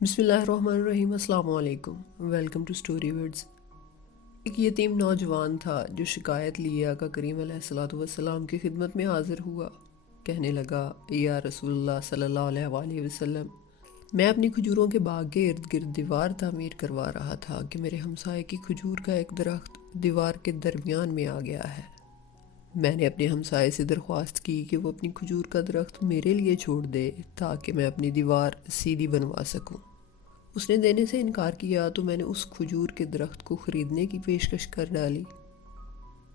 بسم اللہ الرحمن الرحیم۔ السلام علیکم، ویلکم ٹو اسٹوری ورڈز۔ ایک یتیم نوجوان تھا جو شکایت لیے آقا کریم علیہ الصلوۃ والسلام کی خدمت میں حاضر ہوا۔ کہنے لگا، یا رسول اللہ صلی اللہ علیہ وآلہ وسلم، میں اپنی کھجوروں کے باغ کے ارد گرد دیوار تعمیر کروا رہا تھا کہ میرے ہمسائے کی کھجور کا ایک درخت دیوار کے درمیان میں آ گیا ہے۔ میں نے اپنے ہمسائے سے درخواست کی کہ وہ اپنی کھجور کا درخت میرے لیے چھوڑ دے تاکہ میں اپنی دیوار سیدھی بنوا سکوں۔ اس نے دینے سے انکار کیا تو میں نے اس کھجور کے درخت کو خریدنے کی پیشکش کر ڈالی۔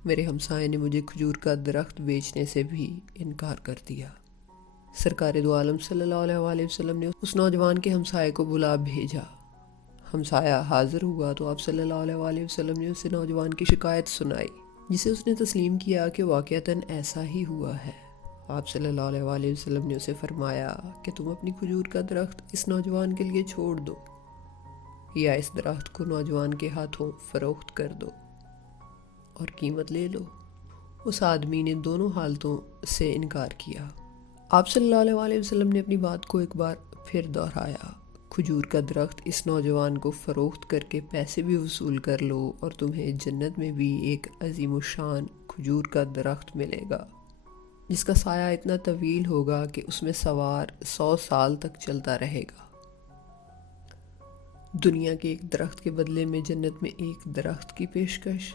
میرے ہمسائے نے مجھے کھجور کا درخت بیچنے سے بھی انکار کر دیا۔ سرکار دو عالم صلی اللہ علیہ وآلہ وسلم نے اس نوجوان کے ہمسائے کو بلا بھیجا۔ ہمسایہ حاضر ہوا تو آپ صلی اللہ علیہ وآلہ وسلم نے اسے نوجوان کی شکایت سنائی، جسے اس نے تسلیم کیا کہ واقعتاً ایسا ہی ہوا ہے۔ آپ صلی اللہ علیہ وآلہ وسلم نے اسے فرمایا کہ تم اپنی کھجور کا درخت اس نوجوان کے لیے چھوڑ دو، یا اس درخت کو نوجوان کے ہاتھوں فروخت کر دو اور قیمت لے لو۔ اس آدمی نے دونوں حالتوں سے انکار کیا۔ آپ صلی اللہ علیہ وآلہ وسلم نے اپنی بات کو ایک بار پھر دہرایا، کھجور کا درخت اس نوجوان کو فروخت کر کے پیسے بھی وصول کر لو اور تمہیں جنت میں بھی ایک عظیم الشان کھجور کا درخت ملے گا، جس کا سایہ اتنا طویل ہوگا کہ اس میں سوار 100 سال تک چلتا رہے گا۔ دنیا کے ایک درخت کے بدلے میں جنت میں ایک درخت کی پیشکش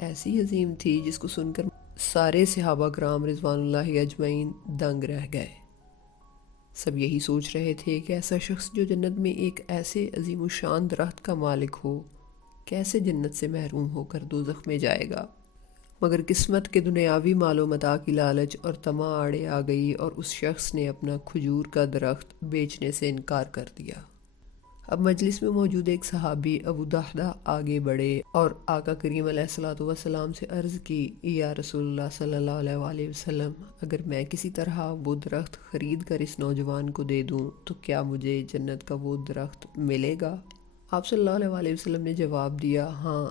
ایسی عظیم تھی جس کو سن کر سارے صحابہ کرام رضوان اللہ اجمعین دنگ رہ گئے۔ سب یہی سوچ رہے تھے کہ ایسا شخص جو جنت میں ایک ایسے عظیم الشان درخت کا مالک ہو، کیسے جنت سے محروم ہو کر دوزخ میں جائے گا۔ مگر قسمت کے دنیاوی مال و متاع کی لالچ اور طمع آڑے آ گئی اور اس شخص نے اپنا کھجور کا درخت بیچنے سے انکار کر دیا۔ اب مجلس میں موجود ایک صحابی ابو دحدہ آگے بڑھے اور آقا کریم علیہ الصلوۃ والسلام سے عرض کی، یا رسول اللہ صلی اللہ علیہ وآلہ وسلم، اگر میں کسی طرح وہ درخت خرید کر اس نوجوان کو دے دوں تو کیا مجھے جنت کا وہ درخت ملے گا؟ آپ صلی اللہ علیہ وآلہ وسلم نے جواب دیا، ہاں،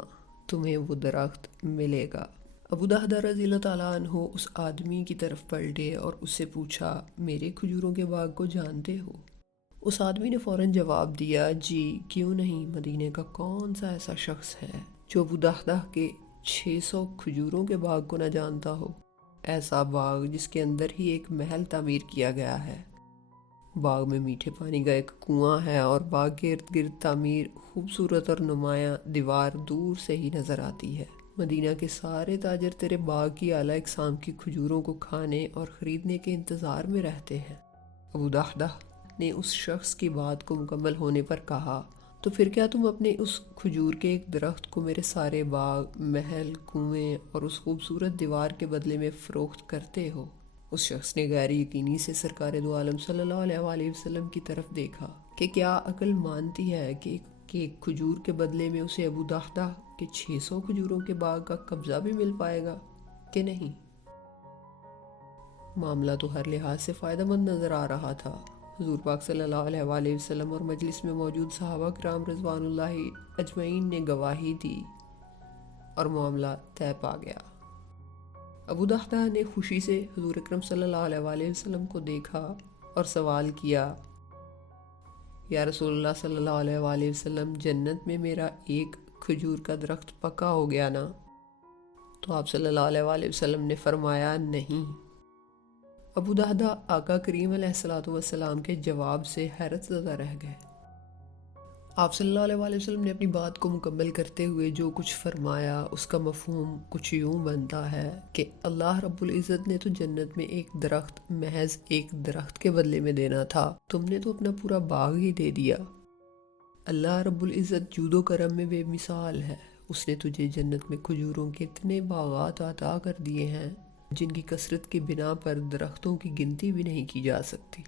تمہیں وہ درخت ملے گا۔ ابو دحدہ رضی اللہ تعالیٰ عنہ اس آدمی کی طرف پلٹے اور اس سے پوچھا، میرے کھجوروں کے باغ کو جانتے ہو؟ اس آدمی نے فوراً جواب دیا، جی، کیوں نہیں، مدینے کا کون سا ایسا شخص ہے جو ابو دحدہ کے 600 کھجوروں کے باغ کو نہ جانتا ہو؟ ایسا باغ جس کے اندر ہی ایک محل تعمیر کیا گیا ہے، باغ میں میٹھے پانی کا ایک کنواں ہے اور باغ کے ارد گرد تعمیر خوبصورت اور نمایاں دیوار دور سے ہی نظر آتی ہے۔ مدینہ کے سارے تاجر تیرے باغ کی اعلیٰ اقسام کی کھجوروں کو کھانے اور خریدنے کے انتظار میں رہتے ہیں۔ ابو دحدہ نے اس شخص کی بات کو مکمل ہونے پر کہا، تو پھر کیا تم اپنے اس کھجور کے ایک درخت کو میرے سارے باغ، محل، کنویں اور اس خوبصورت دیوار کے بدلے میں فروخت کرتے ہو؟ اس شخص نے غیر یقینی سے سرکار دو عالم صلی اللہ علیہ وآلہ وسلم کی طرف دیکھا کہ کیا عقل مانتی ہے کہ ایک کھجور کے بدلے میں اسے ابو دحدہ کے 600 کھجوروں کے باغ کا قبضہ بھی مل پائے گا کہ نہیں؟ معاملہ تو ہر لحاظ سے فائدہ مند نظر آ رہا تھا۔ حضور پاک صلی اللہ علیہ وآلہ وسلم اور مجلس میں موجود صحابہ کرام رضوان اللہ اجمعین نے گواہی دی اور معاملہ طے پا گیا۔ ابو دحدہ نے خوشی سے حضور اکرم صلی اللہ علیہ وآلہ وسلم کو دیکھا اور سوال کیا، یا رسول اللہ صلی اللہ علیہ وآلہ وسلم، جنت میں میرا ایک کھجور کا درخت پکا ہو گیا نا؟ تو آپ صلی اللہ علیہ وآلہ وسلم نے فرمایا، نہیں۔ ابو دحدہ آقا کریم علیہ الصلوۃ والسلام کے جواب سے حیرت زدہ رہ گئے۔ آپ صلی اللہ علیہ وآلہ وسلم نے اپنی بات کو مکمل کرتے ہوئے جو کچھ فرمایا اس کا مفہوم کچھ یوں بنتا ہے کہ اللہ رب العزت نے تو جنت میں ایک درخت محض ایک درخت کے بدلے میں دینا تھا، تم نے تو اپنا پورا باغ ہی دے دیا۔ اللہ رب العزت جود و کرم میں بے مثال ہے، اس نے تجھے جنت میں کھجوروں کے اتنے باغات عطا کر دیے ہیں جن کی کثرت کی بنا پر درختوں کی گنتی بھی نہیں کی جا سکتی۔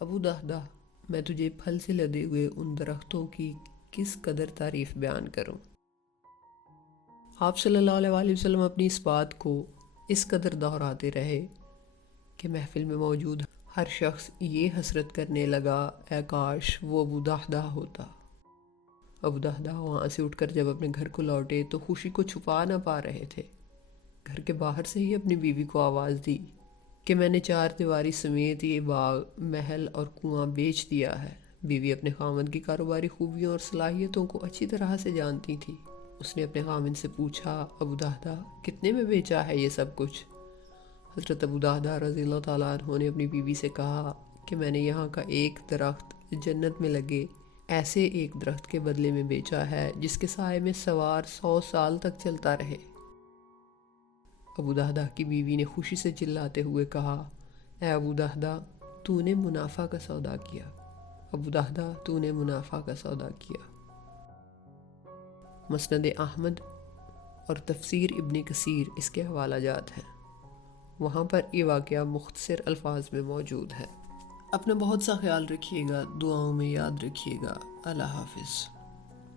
ابو دحدہ، میں تجھے پھل سے لدے ہوئے ان درختوں کی کس قدر تعریف بیان کروں؟ آپ صلی اللہ علیہ وآلہ وسلم اپنی اس بات کو اس قدر دہراتے رہے کہ محفل میں موجود ہر شخص یہ حسرت کرنے لگا، اے کاش وہ ابو دحدہ ہوتا۔ ابو دحدہ وہاں سے اٹھ کر جب اپنے گھر کو لوٹے تو خوشی کو چھپا نہ پا رہے تھے۔ گھر کے باہر سے ہی اپنی بیوی کو آواز دی کہ میں نے 4 دیواری سمیت یہ باغ، محل اور کنواں بیچ دیا ہے، بیوی اپنے خاوند کی کاروباری خوبیوں اور صلاحیتوں کو اچھی طرح سے جانتی تھی۔ اس نے اپنے خاوند سے پوچھا، ابو دہدہ کتنے میں بیچا ہے یہ سب کچھ؟ حضرت ابو دہدہ رضی اللہ تعالیٰ عنہ نے اپنی بیوی سے کہا کہ میں نے یہاں کا ایک درخت جنت میں لگے ایسے ایک درخت کے بدلے میں بیچا ہے جس کے سائے میں سوار 100 سال تک چلتا رہے۔ ابو دہدہ کی بیوی نے خوشی سے چلاتے ہوئے کہا، اے ابو دہدہ تو نے منافع کا سودا کیا، ابو دہدہ تو نے منافع کا سودا کیا۔ مسند احمد اور تفسیر ابن کثیر اس کے حوالہ جات ہیں، وہاں پر یہ واقعہ مختصر الفاظ میں موجود ہے۔ اپنا بہت سا خیال رکھیے گا، دعاؤں میں یاد رکھیے گا۔ اللہ حافظ۔